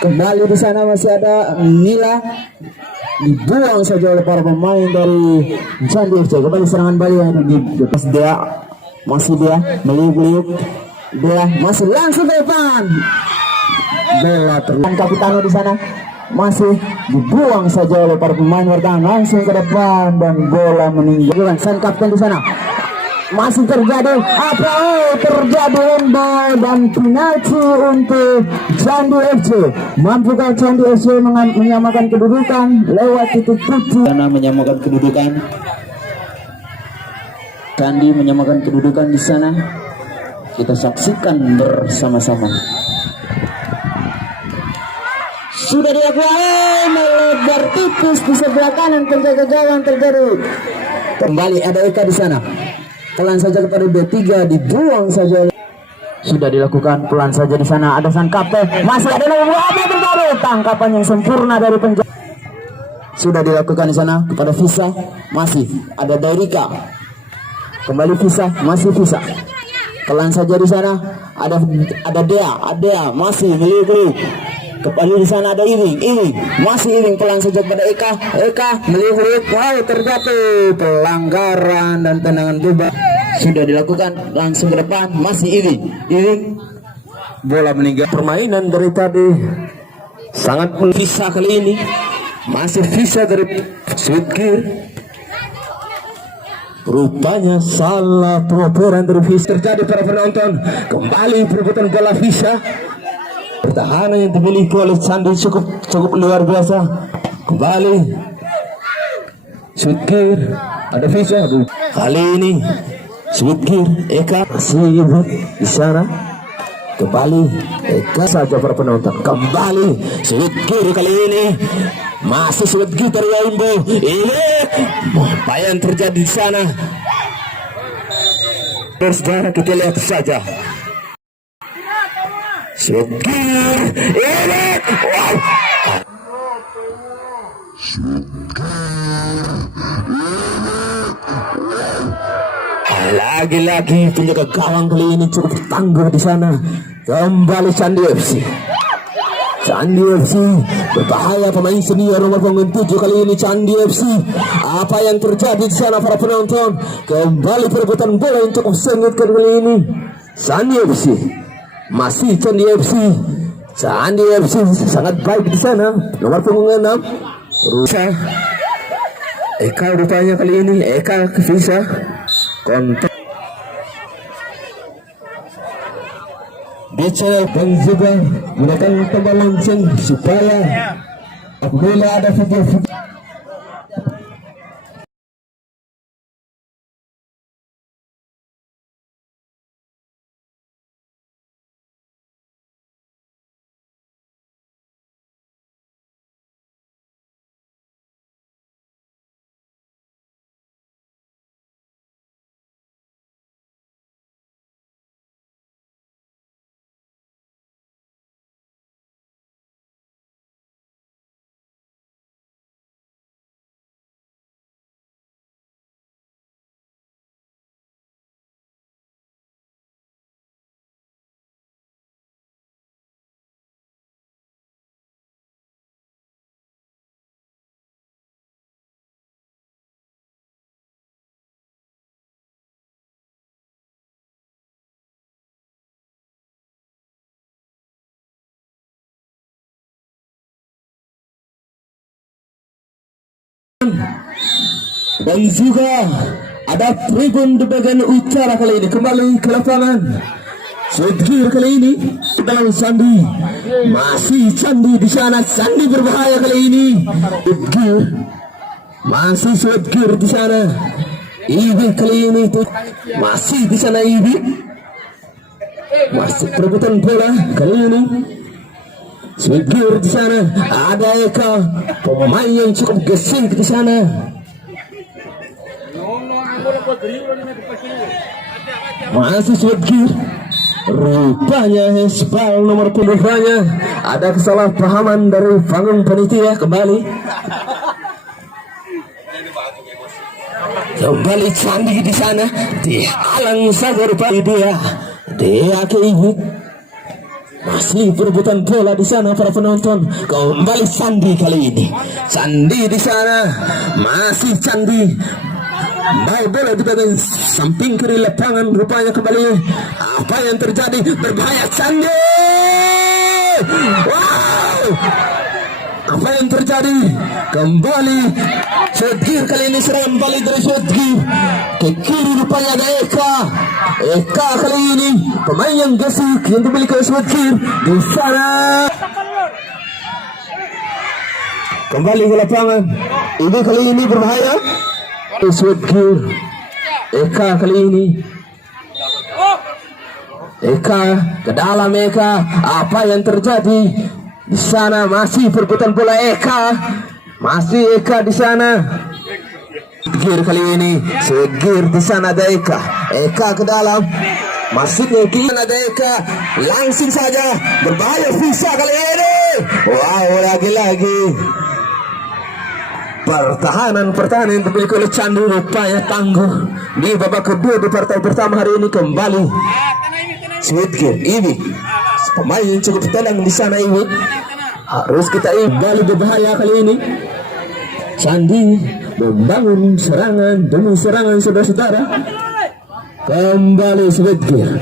Kembali di sana masih ada Nila, dibuang saja oleh para pemain dari Candi FC. Kembali serangan Bali yang di depan dia, masih dia meliuk-liuk, dia masih langsung ke depan. Bola terlalu Kapitano di sana masih dibuang saja oleh para pemain bertahan langsung ke depan dan bola meninggalkan sang kapten di sana. Masih terjadi apa? Terjadi handball dan penalti untuk Candi FC. Mampukah Candi FC menyamakan kedudukan lewat titik putih? Karena menyamakan kedudukan, Candi menyamakan kedudukan di sana. Kita saksikan bersama-sama. Sudah dilakukan, melebar tipis di sebelah kanan penjaga gawang terjadi. Kembali ada Eka di sana. Pelan saja kepada B3, dibuang saja. Sudah dilakukan pelan saja di sana. Ada sang kapten, masih ada nomor 2 terbaru. Tangkapan yang sempurna dari penjaga. Sudah dilakukan di sana kepada Visa, masih ada Dairika. Kembali Visa, masih Visa. Pelan saja di sana. Ada Dea, masih meliuk-liuk. Kembali di sana ada Iring, masih Iring pelan saja kepada Eka meliuk-liuk. Wow, terjatuh pelanggaran dan tendangan bebas. Sudah dilakukan langsung ke depan, masih Iring bola meninggal. Permainan dari tadi sangat Visa kali ini, masih Visa dari Sweet Gear. Rupanya salah pengoperan dari Visa terjadi para penonton. Kembali perebutan bola Visa. Pertahanan yang dimiliki oleh Candi cukup luar biasa. Kembali Sweet Gear, ada Visa. Kali ini Sweet Gear, Eka masih di sana. Kembali Eka saja para penonton. Kembali Sweet Gear kali ini masih Sweet Gear dari Imbo. Ini apa yang terjadi di sana? Saudara, kita lihat saja. Sweet Gear ini, wow. Lagi-lagi penjaga gawang kali ini cukup tangguh di sana. Kembali Candi FC. Candi FC berbahaya, pemain senior nomor punggung 7 kali ini Candi FC. Apa yang terjadi di sana para penonton? Kembali perebutan bola yang cukup sengit kali ini. Candi FC, masih Candi FC. Candi FC sangat baik di sana. Nomor punggung 6 Rusa. Eka rupanya kali ini Eka ke Visa. Kontak Bicara dan juga gunakan tombol lonceng supaya apabila ada video-video dan juga ada tribun di bagian utara kali ini. Kembali ke lapangan Sweet Gear kali ini dalam Candi, masih Candi di sana. Candi berbahaya kali ini. Sweet Gear, masih Sweet Gear di sana. Ibi kali ini tuh masih di sana. Ibi masih perebutan bola kali ini. Sweet Gear di sana. Ada Eka, pemain yang cukup gesit di sana. Masih Sweet Gear. Rupanya Hesbal nomor punggungnya ada kesalahpahaman dari panggung panitia. Kembali Candi di sana, dihalang saja rupanya dia ke Ibu. Masih perebutan bola di sana para penonton. Kembali Sandi kali ini. Sandi di sana. Masih Sandi. Baik bola dipegang samping kiri lapangan. Rupanya kembali. Apa yang terjadi? Berbahaya Sandi. Wow. Apa yang terjadi? Kembali Sudgir kali ini serangan balik dari Sudgir. Ke kiri rupanya ada Eka. Eka kali ini pemain yang gesik yang dimiliki oleh Sudgir di sana. Kembali ke lapangan. Ini kali ini berbahaya. Sudgir. Eka kali ini. Eka ke dalam Eka. Apa yang terjadi? Di sana masih perebutan bola Eka. Masih Eka di sana. Segir kali ini. Segir di sana ada Eka. Eka ke dalam. Masih Eki ada Eka. Langsung saja. Berbahaya Visa kali ini. Wow, lagi-lagi. Pertahanan yang dimiliki oleh Candu rupanya tangguh. Di babak kedua di partai pertama hari ini kembali. Segir ini. Pemain yang cukup tenang di sana ini. Harus kita kembali berbahaya kali ini. Sandi membangun serangan demi serangan saudara-saudara. Kembali Sudgir.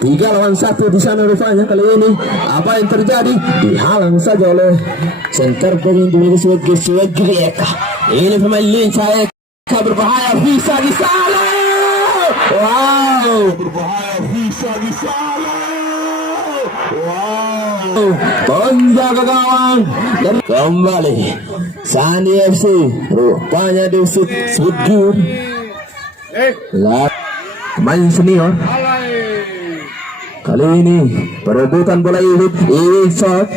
3 lawan 1 di sana rupanya kali ini. Apa yang terjadi? Dihalang saja oleh center back yang dimiliki Sudgir. Sudgir Eka. Ini pemain lincah Eka berbahaya bisa di sana. Wow, berbahaya bisa di sana. Wow, penjaga gawang dan kembali Sandi FC rupanya di Sudgir. Pemain senior kali ini perebutan bola Iwik shot.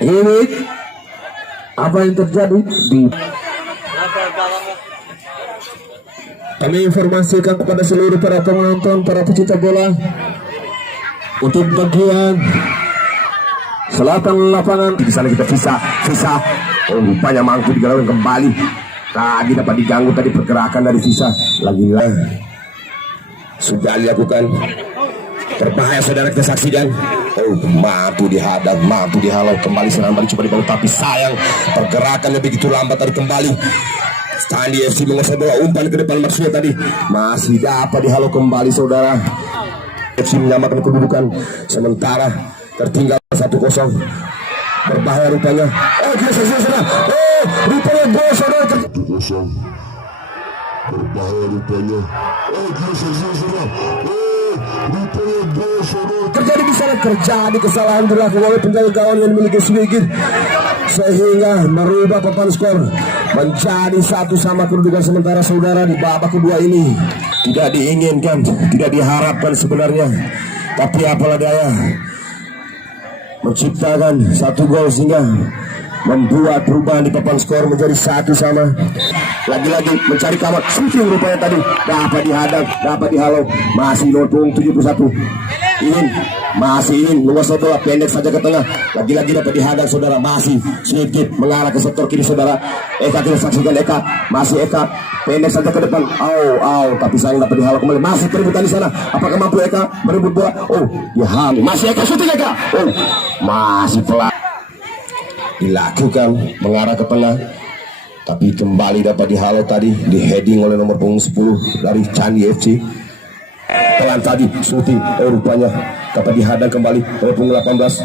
Iwik, apa yang terjadi di kami informasikan kepada seluruh para penonton, para pecinta bola untuk bagian selatan lapangan. Di sana kita Visa. Oh, rupanya mampu digalaukan kembali. Tadi dapat diganggu tadi pergerakan dari Visa. Lagi-lagi sudah dilakukan. Berbahaya saudara, kita saksikan. Oh, mampu dihadang, mampu dihalau. Kembali serangan balik coba dibalut, tapi sayang pergerakannya begitu lambat tadi kembali. Sandi FC menguasai bola, umpan ke depan maksudnya tadi. Masih dapat dihalau kembali saudara. FC menyamakan kedudukan sementara tertinggal 1-0. Berbahaya rupanya. Oh, kita saudara. Oh, rupanya gol saudara. 1-0. Berbahaya rupanya. Oh, kita saudara. Oh, rupanya gol saudara. Terjadi di sana, terjadi kesalahan dilakukan oleh penjaga gawang yang memiliki Sudgir sehingga merubah papan skor menjadi 1-1 kedudukan sementara saudara di babak kedua ini. Tidak diinginkan, tidak diharapkan sebenarnya, tapi apalah daya menciptakan 1 gol sehingga membuat perubahan di papan skor menjadi 1-1. Lagi-lagi mencari kamar shooting rupanya tadi dapat dihadang, dapat dihalau. Masih Lotong 71 ingin menguasai bola pendek saja ke tengah. Lagi-lagi dapat dihadang saudara. Masih sedikit mengarah ke sektor kiri saudara. Eka kita saksikan Eka. Masih Eka pendek saja ke depan. Tapi sayang dapat dihalau kembali. Masih perebutan di sana. Apakah mampu Eka merebut bola? Oh, dihalau. Masih Eka shooting Eka. Oh, masih pelan dilakukan mengarah ke tengah. Tapi kembali dapat dihalau tadi, di heading oleh nomor punggung 10 dari Candi FC. Pelan tadi shooting, rupanya dapat dihadang kembali oleh punggung 18.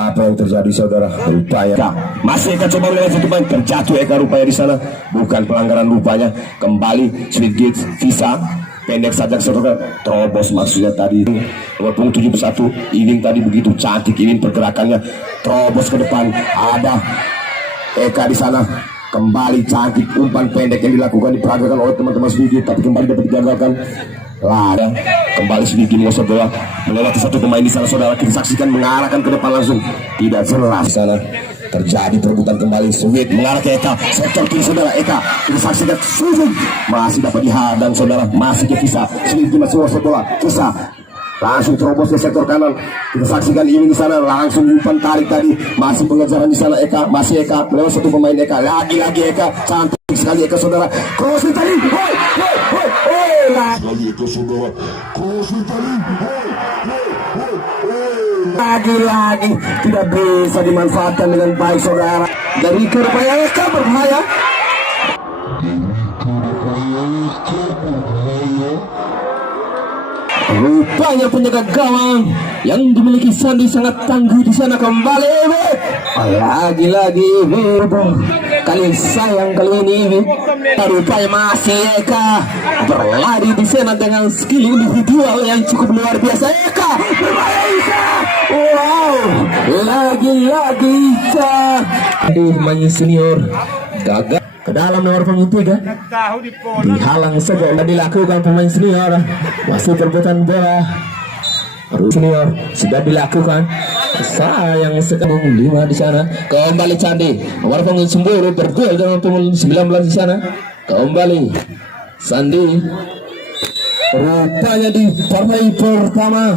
Apa yang terjadi saudara? Rupanya masih Eka coba melewati pemain, terjatuh Eka rupanya di sana. Bukan pelanggaran rupanya. Kembali Sudgir Visa pendek saja saudara, terobos maksudnya tadi nomor punggung 71. Ini tadi begitu cantik ini pergerakannya, terobos ke depan. Ada Eka di sana. Kembali cantik umpan pendek yang dilakukan, diperagakan oleh teman-teman Sudgir, tapi kembali dapat digagalkan. Kembali Sudgir menguasai bola melewati 1 pemain di sana saudara. Kita saksikan mengarahkan ke depan langsung, tidak jelas di sana. Terjadi perebutan kembali. Sudgir mengarah ke Eka, sektor kiri saudara. Eka kita saksikan Sudgir masih dapat dihadang saudara. Masih ke Visa. Sudgir masih menguasai bola. Visa langsung terobos ke sektor kanan. Kita saksikan ini di sana, langsung umpan tarik tadi. Masih pengejaran di sana Eka, masih Eka melewati 1 pemain Eka. Lagi-lagi Eka, cantik sekali Eka saudara. Crossing tadi. Lagi Eka saudara. Crossing tadi. Lagi-lagi tidak bisa dimanfaatkan dengan baik saudara. Dari Rupanya Eka berbahaya. Rupanya penjaga gawang yang dimiliki Sandi sangat tangguh di sana kembali. Lagi-lagi kali sayang kali ini rupanya masih Eka berlari di sana dengan skill individual yang cukup luar biasa. Eka berbahaya Eka. Wow, lagi-lagi Eka main senior gagal ke dalam nomor punggung 3. Dihalang saja dilakukan pemain senior. Masih perebutan bola. Senior sudah dilakukan. Sayang sekali 5 di sana. Kembali Candi. Nomor punggung 10 berduel dengan punggung 19 di sana. Kembali Sandi. Rupanya di partai pertama